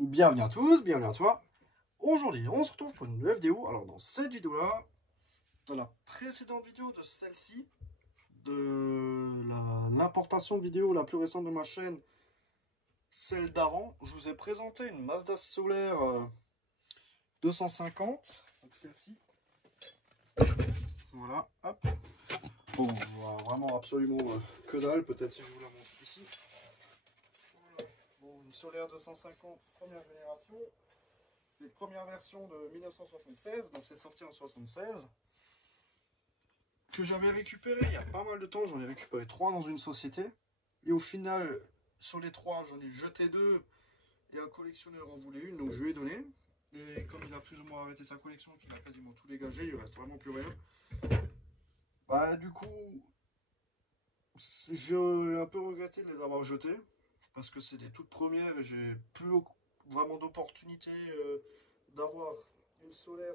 Bienvenue à tous, bienvenue à toi. Aujourd'hui, on se retrouve pour une nouvelle vidéo. Alors, dans cette vidéo-là, dans la précédente vidéo de celle-ci, de l'importation de vidéo la plus récente de ma chaîne, celle d'avant, je vous ai présenté une Mazda Solaire 250. Donc celle-ci. Voilà, hop. Bon, on voit vraiment absolument que dalle. Peut-être si je vous la montre ici. Voilà. Bon, une Solaire 250 première génération. Les premières versions de 1976, donc c'est sorti en 76, que j'avais récupéré il y a pas mal de temps. J'en ai récupéré 3 dans une société, et au final sur les 3 j'en ai jeté 2 et un collectionneur en voulait une, donc je lui ai donné. Et comme il a plus ou moins arrêté sa collection, qu'il a quasiment tout dégagé, il reste vraiment plus rien. Bah du coup j'ai un peu regretté de les avoir jetés, parce que c'est des toutes premières et j'ai plus vraiment d'opportunité d'avoir une Solaire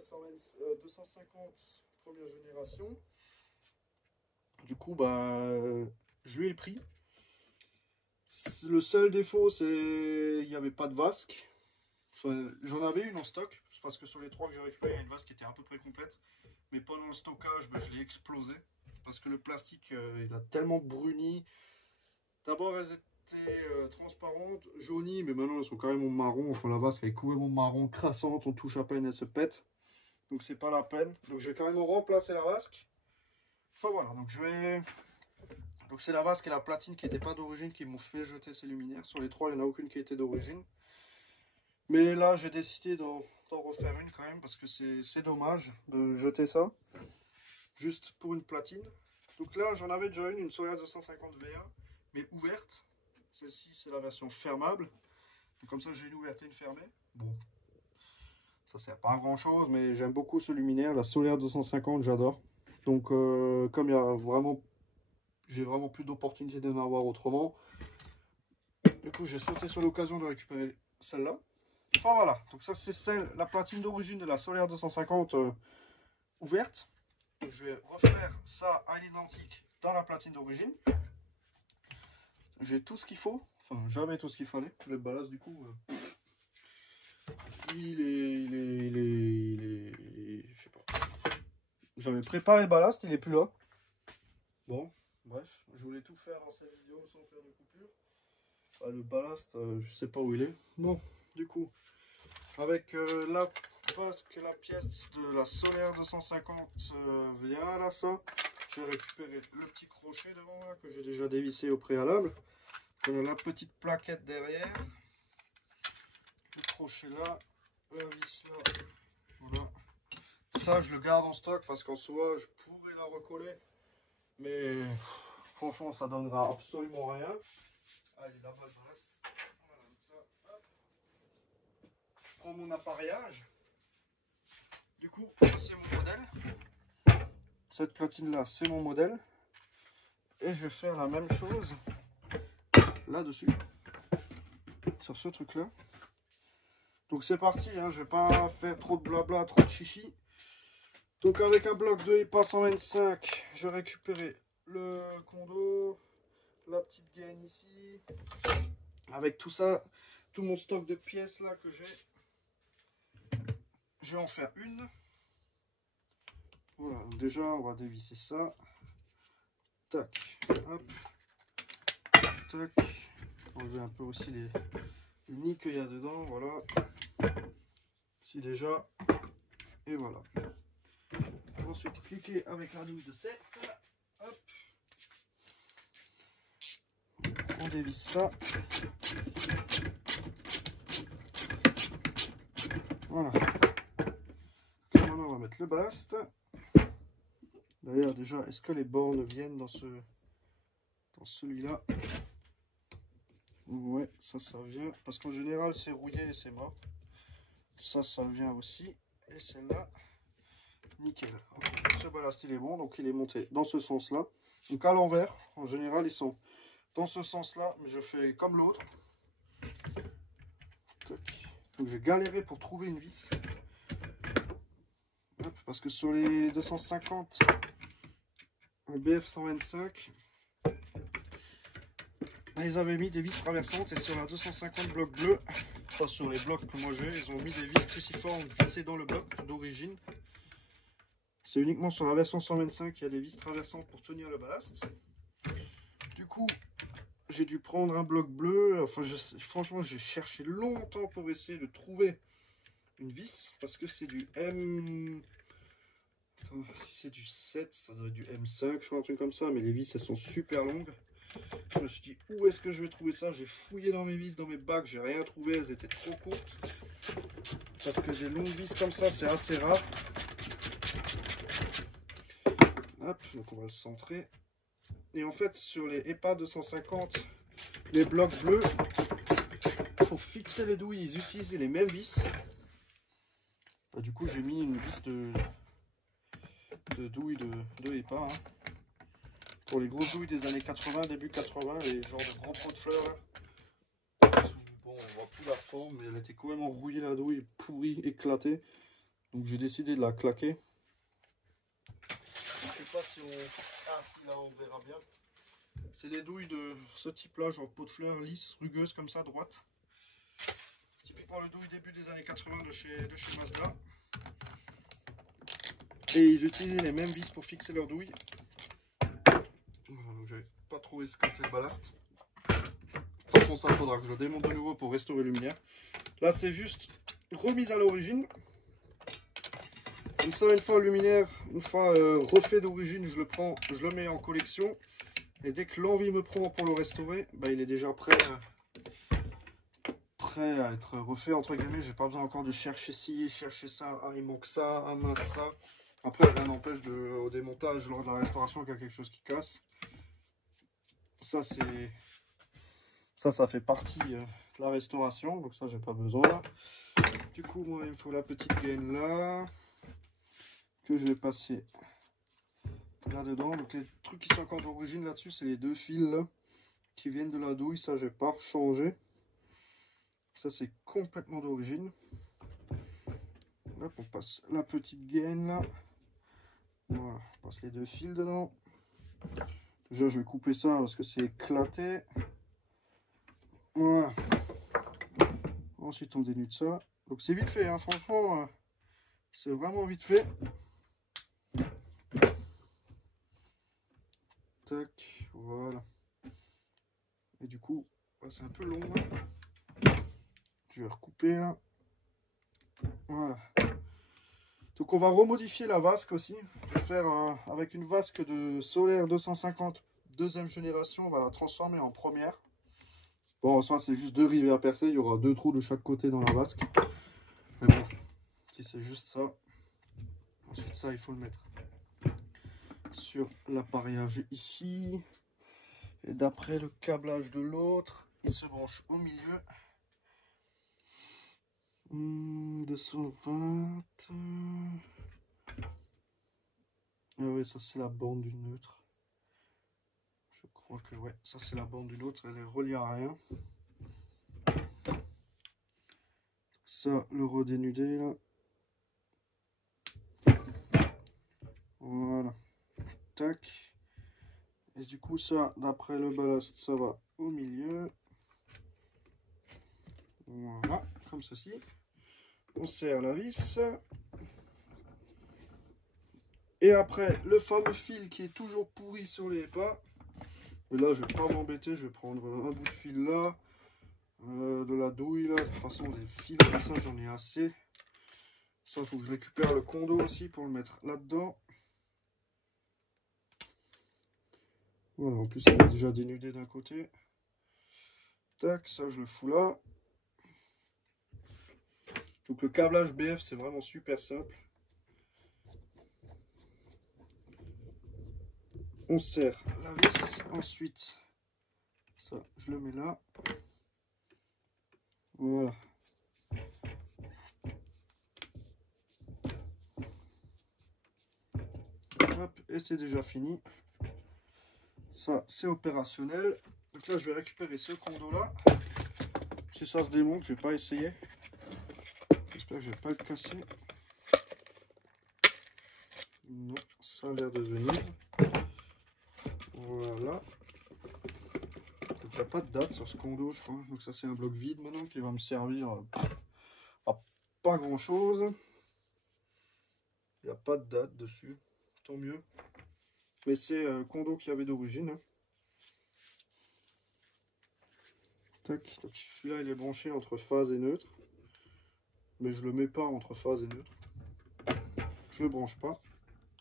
250 première génération. Du coup, bah, je lui ai pris. Le seul défaut, c'est il n'y avait pas de vasque. Enfin, j'en avais une en stock, parce que sur les 3 que j'ai récupéré, il y a une vasque qui était à peu près complète. Mais pendant le stockage, bah, je l'ai explosé, parce que le plastique, il a tellement bruni. D'abord, elles étaient transparentes, jaunies, mais maintenant elles sont carrément marron. Enfin, la vasque elle est complètement marron, crassante, on touche à peine, elle se pète. Donc c'est pas la peine. Donc je vais carrément remplacer la vasque. Enfin voilà, donc je vais. Donc c'est la vasque et la platine qui n'étaient pas d'origine qui m'ont fait jeter ces luminaires. Sur les 3, il n'y en a aucune qui était d'origine. Mais là, j'ai décidé d'en refaire une quand même, parce que c'est dommage de jeter ça. Juste pour une platine. Donc là, j'en avais déjà une Solaire 250 V1, mais ouverte. Celle-ci, c'est la version fermable. Donc comme ça, j'ai une ouverte et une fermée. Bon, ça sert pas à grand chose, mais j'aime beaucoup ce luminaire. La Solaire 250, j'adore. Donc comme il y a vraiment, j'ai vraiment plus d'opportunité d'en avoir autrement, du coup j'ai sauté sur l'occasion de récupérer celle-là. Enfin voilà, donc ça c'est la platine d'origine de la Solaire 250 ouverte. Donc, je vais refaire ça à l'identique dans la platine d'origine. J'ai tout ce qu'il faut, enfin j'avais tout ce qu'il fallait. Le ballast du coup, il est, je sais pas. J'avais préparé le ballast, il est plus là. Bon, bref, je voulais tout faire dans cette vidéo sans faire de coupure. Ah, le ballast, je sais pas où il est. Bon, du coup, avec la vasque, la pièce de la Solaire 250 vient là, ça. J'ai récupéré le petit crochet devant là, que j'ai déjà dévissé au préalable. On a la petite plaquette derrière. Le crochet là, la vis là. Voilà. Ça, je le garde en stock parce qu'en soi, je pourrais la recoller. Mais franchement, ça donnera absolument rien. Allez, là-bas, le reste. Voilà, donc ça, hop. Je prends mon appareillage. Du coup, ça c'est mon modèle. Cette platine-là, c'est mon modèle. Et je vais faire la même chose là-dessus. Sur ce truc-là. Donc c'est parti, hein, je vais pas faire trop de blabla, trop de chichi. Donc avec un bloc de EPA 125, je vais récupérer le condo, la petite gaine ici, avec tout ça, tout mon stock de pièces là que j'ai. Je vais en faire une. Voilà, donc déjà on va dévisser ça. Tac, hop, tac. Enlever un peu aussi les nids qu'il y a dedans, voilà. Ici déjà, et voilà. Ensuite cliquer avec la douille de 7. Hop. On dévisse ça. Voilà. Maintenant on va mettre le ballast. D'ailleurs déjà, est-ce que les bornes viennent dans celui-là? Ouais, ça vient. Parce qu'en général c'est rouillé et c'est mort. Ça vient aussi. Et celle-là, nickel. Ce ballast il est bon, donc il est monté dans ce sens-là. Donc à l'envers, en général ils sont dans ce sens-là, mais je fais comme l'autre. Donc j'ai galéré pour trouver une vis. Hop, parce que sur les 250 BF 125, bah, ils avaient mis des vis traversantes et sur la 250 bloc bleu, enfin sur les blocs que moi j'ai, ils ont mis des vis cruciformes vissées dans le bloc d'origine. C'est uniquement sur la version 125 qu'il y a des vis traversantes pour tenir le ballast. Du coup, j'ai dû prendre un bloc bleu. Enfin, franchement, j'ai cherché longtemps pour essayer de trouver une vis. Parce que c'est du M... Attends, si c'est du 7, ça doit être du M5, je crois, un truc comme ça. Mais les vis, elles sont super longues. Je me suis dit, où est-ce que je vais trouver ça? J'ai fouillé dans mes vis, dans mes bacs, j'ai rien trouvé. Elles étaient trop courtes. Parce que des longues vis comme ça, c'est assez rare. Hop, donc on va le centrer. Et en fait, sur les EPA 250, les blocs bleus, pour fixer les douilles, ils utilisaient les mêmes vis. Bah, du coup, j'ai mis une vis de douille de EPA. Hein. Pour les grosses douilles des années 80, début 80, les genres de gros pots de fleurs. Là. Bon, on voit plus la forme, mais elle était quand même rouillée la douille, pourrie, éclatée. Donc j'ai décidé de la claquer. Je sais pas si on... Ah si, là on verra bien. C'est des douilles de ce type-là, genre pot de fleurs lisse, rugueuse comme ça, droite. Typiquement le douille début des années 80 de chez Mazda. Et ils utilisaient les mêmes vis pour fixer leurs douilles. Voilà, donc j'avais pas trop escaté le ballast. De toute façon, ça faudra que je le démonte de nouveau pour restaurer le luminaire. Là, c'est juste remise à l'origine. Comme ça, une fois le luminaire, refait d'origine, je le prends, je le mets en collection. Et dès que l'envie me prend pour le restaurer, bah, il est déjà prêt à être refait, entre guillemets. J'ai pas besoin encore de chercher ci, chercher ça. Ah, il manque ça, ah mince, ça. Après, rien n'empêche au démontage, lors de la restauration, qu'il y a quelque chose qui casse. Ça, ça fait partie de la restauration. Donc ça, j'ai pas besoin. Du coup, moi, il me faut la petite gaine là. Que je vais passer là-dedans. Donc les trucs qui sont encore d'origine là-dessus, c'est les deux fils là, qui viennent de la douille. Ça, j'ai pas changé. Ça, c'est complètement d'origine. Hop, on passe la petite gaine là. Voilà, on passe les deux fils dedans. Déjà, je vais couper ça parce que c'est éclaté. Voilà. Ensuite, on dénude ça. Donc, c'est vite fait, hein, franchement. C'est vraiment vite fait. Tac, voilà. Et du coup, c'est un peu long. Là. Je vais recouper là. Voilà. Donc on va remodifier la vasque aussi. Je vais faire avec une vasque de Solaire 250 deuxième génération. On va la transformer en première. Bon, ça c'est juste deux rivets à percer. Il y aura deux trous de chaque côté dans la vasque. Mais bon, si c'est juste ça. Ensuite ça, il faut le mettre sur l'appareillage ici. Et d'après le câblage de l'autre, il se branche au milieu. 220. Ah ouais, ça c'est la bande du neutre. Je crois que ouais, ça c'est la bande du neutre, elle est reliée à rien. Ça, le redénudé là. Voilà. Tac. Et du coup, ça, d'après le ballast, ça va au milieu. Voilà, comme ceci. On serre la vis. Et après, le fameux fil qui est toujours pourri sur les pas. Et là, je vais pas m'embêter, je vais prendre un bout de fil là. De la douille là. De toute façon, des fils comme ça, j'en ai assez. Ça, il faut que je récupère le condo aussi pour le mettre là-dedans. Voilà, en plus, il est déjà dénudé d'un côté. Tac, ça, je le fous là. Donc, le câblage BF, c'est vraiment super simple. On serre la vis. Ensuite, ça, je le mets là. Voilà. Hop, et c'est déjà fini. Ça, c'est opérationnel. Donc là, je vais récupérer ce condo là. Si ça se démonte, je vais pas essayer. J'espère que je vais pas le casser. Non, ça a l'air de venir. Voilà. Donc il n'y a pas de date sur ce condo, je crois. Donc ça c'est un bloc vide maintenant qui va me servir à pas grand chose. Il n'y a pas de date dessus, tant mieux. Mais c'est condo qu'il y avait d'origine. Hein. Tac, donc celui-là il est branché entre phase et neutre. Mais je le mets pas entre phase et neutre. Je le branche pas.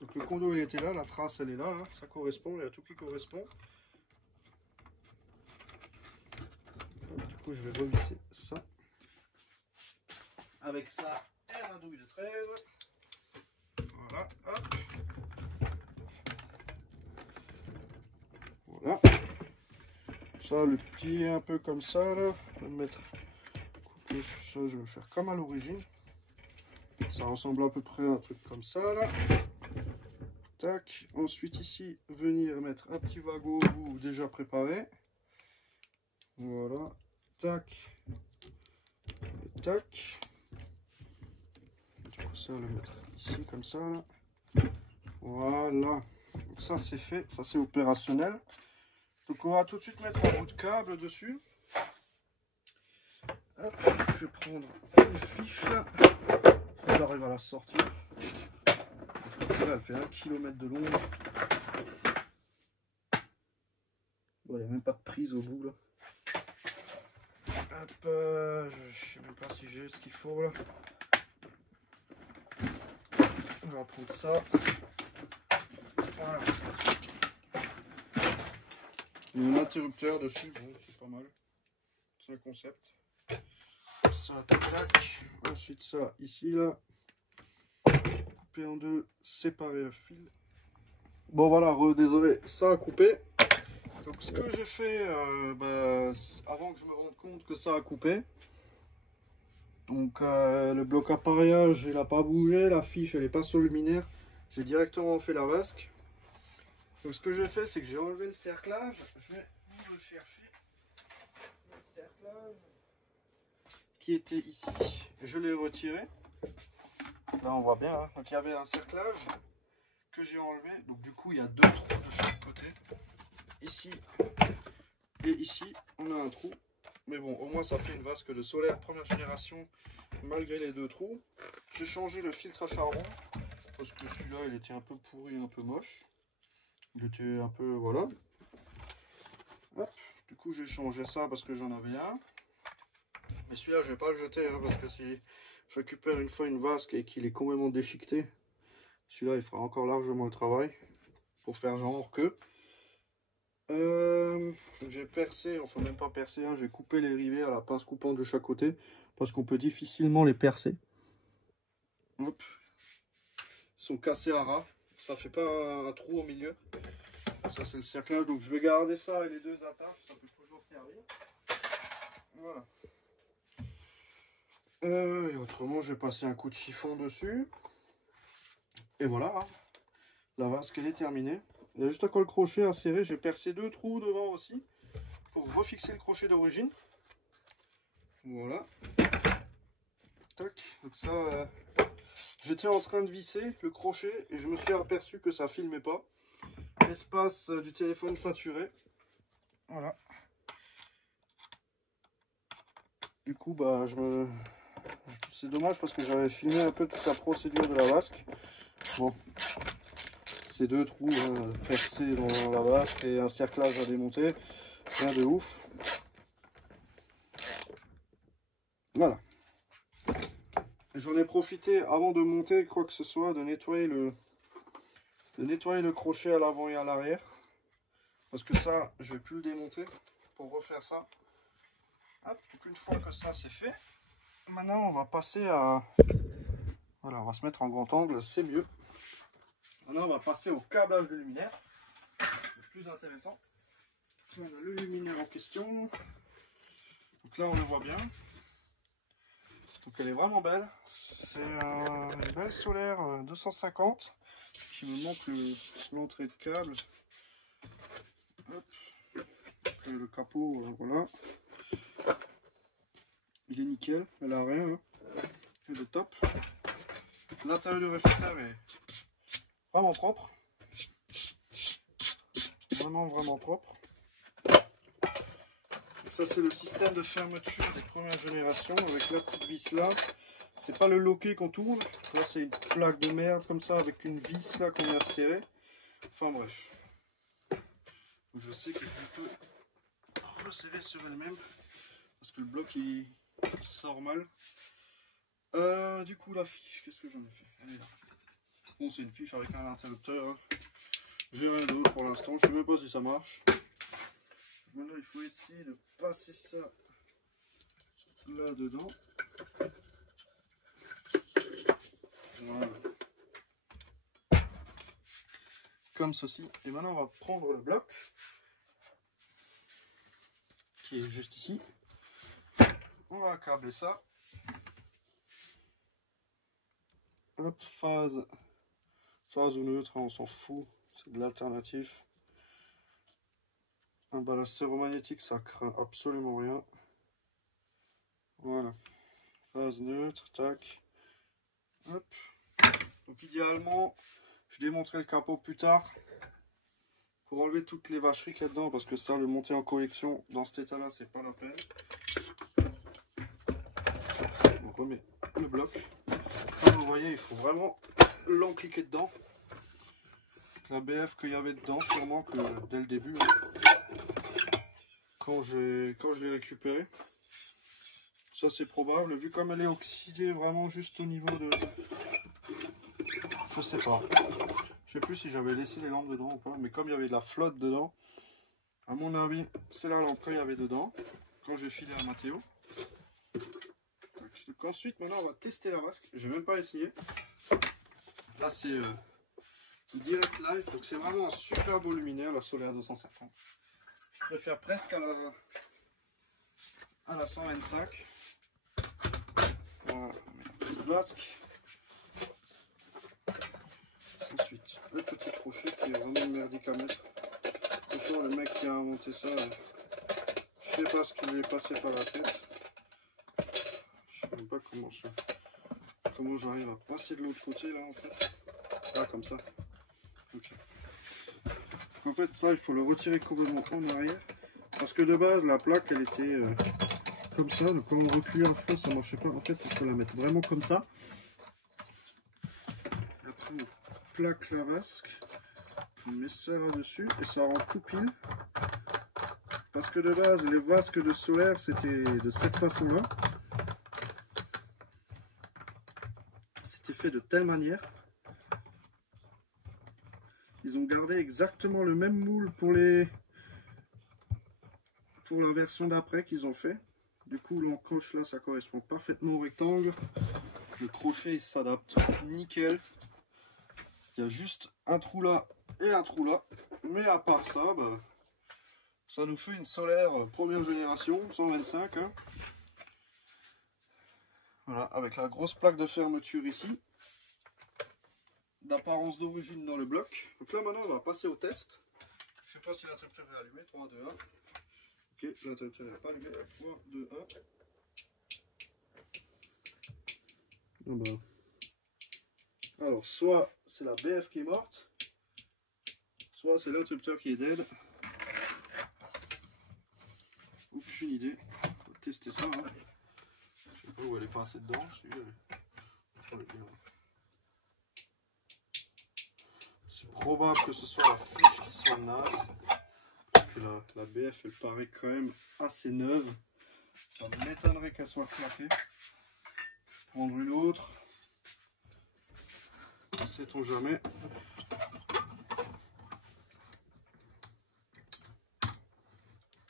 Donc le condo il était là, la trace elle est là, hein. Ça correspond, il y a tout qui correspond. Du coup je vais revisser ça. Avec ça et un douille de 13. Voilà, hop. Voilà. Ça, le petit un peu comme ça là. Je vais le mettre. Couper ça, je vais le faire comme à l'origine. Ça ressemble à peu près à un truc comme ça là. Tac. Ensuite ici, venir mettre un petit wagon au bout déjà préparé. Voilà. Tac. Et tac. Du coup ça, le mettre ici comme ça là. Voilà. Donc ça c'est fait, ça c'est opérationnel. Donc on va tout de suite mettre un bout de câble dessus. Hop, je vais prendre une fiche là. J'arrive à la sortir. Je crois que celle-là elle fait 1 km de long. Bon, il n'y a même pas de prise au bout là. Hop, je sais même pas si j'ai ce qu'il faut là. On va prendre ça. Voilà. Il y a un interrupteur dessus, bon c'est pas mal. C'est un concept. Ça, tac. Ensuite ça, ici là. Couper en deux, séparer le fil. Bon voilà, désolé, ça a coupé. Donc ce que j'ai fait, avant que je me rende compte que ça a coupé. Donc le bloc appareillage il n'a pas bougé, la fiche elle n'est pas sur le luminaire. J'ai directement fait la vasque. Donc ce que j'ai fait c'est que j'ai enlevé le cerclage. Je vais vous le chercher. Le cerclage qui était ici. Je l'ai retiré. Là on voit bien. Hein. Donc il y avait un cerclage que j'ai enlevé. Donc du coup il y a 2 trous de chaque côté. Ici et ici on a un trou. Mais bon au moins ça fait une vasque de solaire première génération malgré les 2 trous. J'ai changé le filtre à charbon. Parce que celui-là il était un peu pourri, un peu moche. Il était un peu, voilà. Hop. Du coup j'ai changé ça parce que j'en avais un. Mais celui-là je vais pas le jeter hein, parce que si je récupère une fois une vasque et qu'il est complètement déchiqueté, celui-là il fera encore largement le travail. Pour faire genre que. J'ai percé, enfin même pas percé, hein, j'ai coupé les rivets à la pince coupante de chaque côté. Parce qu'on peut difficilement les percer. Hop. Ils sont cassés à ras. Ça fait pas un trou au milieu. Ça c'est le cerclage, donc je vais garder ça et les 2 attaches, ça peut toujours servir. Voilà. Et autrement, je vais passer un coup de chiffon dessus. Et voilà, hein. La vasque elle est terminée. Il y a juste encore le crochet à serrer. J'ai percé 2 trous devant aussi pour refixer le crochet d'origine. Voilà. Tac. Donc ça, j'étais en train de visser le crochet et je me suis aperçu que ça filmait pas. L'espace du téléphone saturé. Voilà. Du coup, bah, c'est dommage parce que j'avais filmé un peu toute la procédure de la vasque. Bon, ces 2 trous percés dans la vasque et un cerclage à démonter. Rien de ouf. Voilà. J'en ai profité avant de monter quoi que ce soit, de nettoyer le crochet à l'avant et à l'arrière. Parce que ça, je vais plus le démonter pour refaire ça. Hop, donc une fois que ça c'est fait, maintenant on va passer à... Voilà, on va se mettre en grand angle, c'est mieux. Maintenant on va passer au câblage de luminaire. Le plus intéressant. On a le luminaire en question. Donc là on le voit bien. Donc elle est vraiment belle. C'est une belle solaire 250 qui me manque l'entrée de câble. Hop. Après, le capot, voilà. Il est nickel, elle a rien. Hein. Il est top. L'intérieur du réflecteur est vraiment propre. Vraiment propre. ça c'est le système de fermeture des premières générations avec la petite vis là. C'est pas le loquet qu'on tourne. Là c'est une plaque de merde comme ça avec une vis là qu'on vient serrer. Enfin bref. Je sais que je peux resserrer sur elle-même parce que le bloc il sort mal. Du coup la fiche, qu'est-ce que j'en ai fait? Elle est là. Bon, c'est une fiche avec un interrupteur. Hein. J'ai rien d'autre pour l'instant, je sais même pas si ça marche. Maintenant il faut essayer de passer ça là dedans. Voilà. Comme ceci. Et maintenant on va prendre le bloc qui est juste ici. On va accabler ça. Hop, phase ou neutre, on s'en fout, c'est de l'alternative. Un ballast ferromagnétique, ça craint absolument rien. Voilà, phase neutre, tac. Hop. Donc idéalement, je démonterai le capot plus tard pour enlever toutes les vacheries qu'il y a dedans, parce que ça, le monter en collection dans cet état-là, c'est pas la peine. On remet le bloc. Comme vous voyez, il faut vraiment l'encliquer dedans. La BF qu'il y avait dedans, sûrement que dès le début, quand je l'ai récupéré, ça c'est probable, vu comme elle est oxydée vraiment juste au niveau de... Je sais pas. Je sais plus si j'avais laissé les lampes dedans ou pas, mais comme il y avait de la flotte dedans, à mon avis, c'est la lampe qu'il y avait dedans, quand j'ai filé à Mathéo. Donc ensuite, maintenant on va tester la vasque. Je vais même pas essayer. Là c'est direct live, donc c'est vraiment un super beau luminaire, la Solaire 250. Je préfère presque à la 125. Voilà, la petite vasque. Ensuite, le petit crochet qui est vraiment merdique à mettre. Franchement, le mec qui a inventé ça, je sais pas ce qu'il est passé par la tête. Je sais même pas comment j'arrive à passer de l'autre côté là en fait. Là comme ça. Ok. En fait ça il faut le retirer complètement en arrière. Parce que de base la plaque elle était comme ça. Donc quand on reculait à fond ça marchait pas. En fait il faut la mettre vraiment comme ça. Et après on plaque la vasque. On met ça là dessus et ça rend tout pile. Parce que de base les vasques de Solaire c'était de cette façon là. C'était fait de telle manière. Ils ont gardé exactement le même moule pour la version d'après qu'ils ont fait. Du coup l'encoche là ça correspond parfaitement au rectangle. Le crochet il s'adapte nickel. Il y a juste un trou là et un trou là. Mais à part ça, bah, ça nous fait une Solaire première génération, 125. Hein. Voilà, avec la grosse plaque de fermeture ici. D'apparence d'origine dans le bloc. Donc là maintenant on va passer au test. Je sais pas si l'interrupteur est allumé. 3, 2, 1. Ok, l'interrupteur n'est pas allumé. 3, 2, 1. Oh bah. Alors soit c'est la BF qui est morte, soit c'est l'interrupteur qui est dead. Aucune idée. On va tester ça. Hein. Je sais pas où elle est passée dedans. C'est probable que ce soit la fiche qui soit naze. Parce que la BF elle paraît quand même assez neuve. Ça m'étonnerait qu'elle soit claquée. Je vais prendre une autre. Sait-on jamais.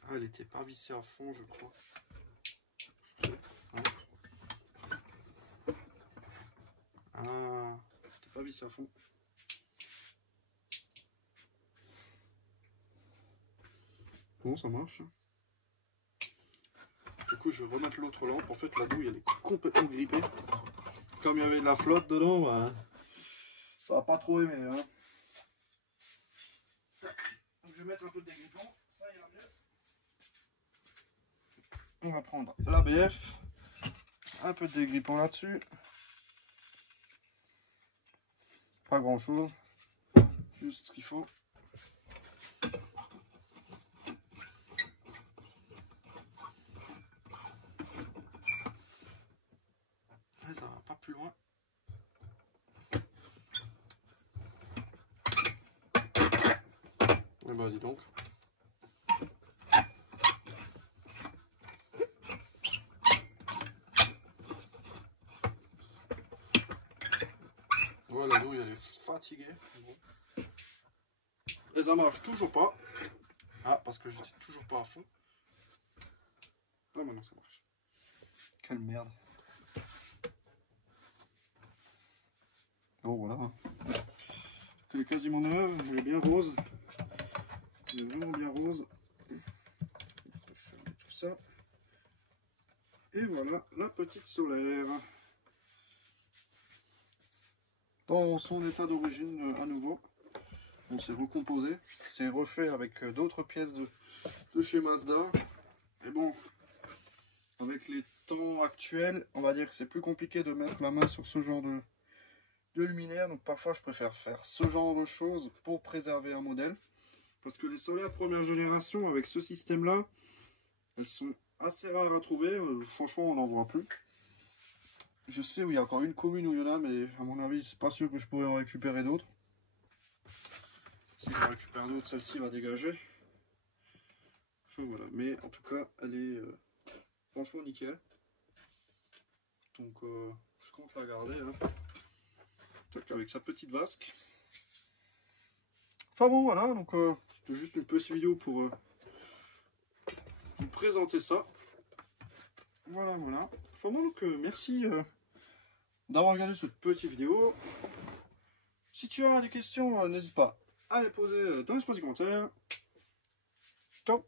Ah, elle n'était pas vissée à fond, je crois. Ah, elle n'était pas vissée à fond. Bon, ça marche. Du coup, je vais remettre l'autre lampe. En fait, la douille, elle est complètement grippée. Comme il y avait de la flotte dedans, bah, ça va pas trop aimer. Hein. Donc, je vais mettre un peu de dégrippant. Ça ira mieux. On va prendre l'ABF. Un peu de dégrippant là-dessus. Pas grand-chose. Juste ce qu'il faut. plus loin. Eh ben dis donc. Voilà, l'eau elle est fatiguée. Et ça marche toujours pas. Ah, parce que j'étais toujours pas à fond. Ah, maintenant ça marche. Quelle merde. Bon, voilà. Elle est quasiment neuve, elle est bien rose. Elle est vraiment bien rose. On va fermer tout ça. Et voilà la petite solaire. Dans son état d'origine à nouveau. On s'est recomposé. C'est refait avec d'autres pièces de chez Mazda. Et bon, avec les temps actuels, on va dire que c'est plus compliqué de mettre la main sur ce genre de luminaire. Donc parfois je préfère faire ce genre de choses pour préserver un modèle. Parce que les solaires première génération avec ce système là, elles sont assez rares à trouver. Franchement on n'en voit plus. Je sais où il y a encore une commune où il y en a, mais à mon avis c'est pas sûr que je pourrais en récupérer d'autres. Si je récupère d'autres, celle-ci va dégager. Enfin voilà, mais en tout cas elle est franchement nickel. Donc je compte la garder hein. Avec sa petite vasque. Enfin bon voilà, donc c'était juste une petite vidéo pour vous présenter ça. Voilà, voilà. Enfin bon, donc merci d'avoir regardé cette petite vidéo. Si tu as des questions, n'hésite pas à les poser dans l'espace des commentaires. Ciao.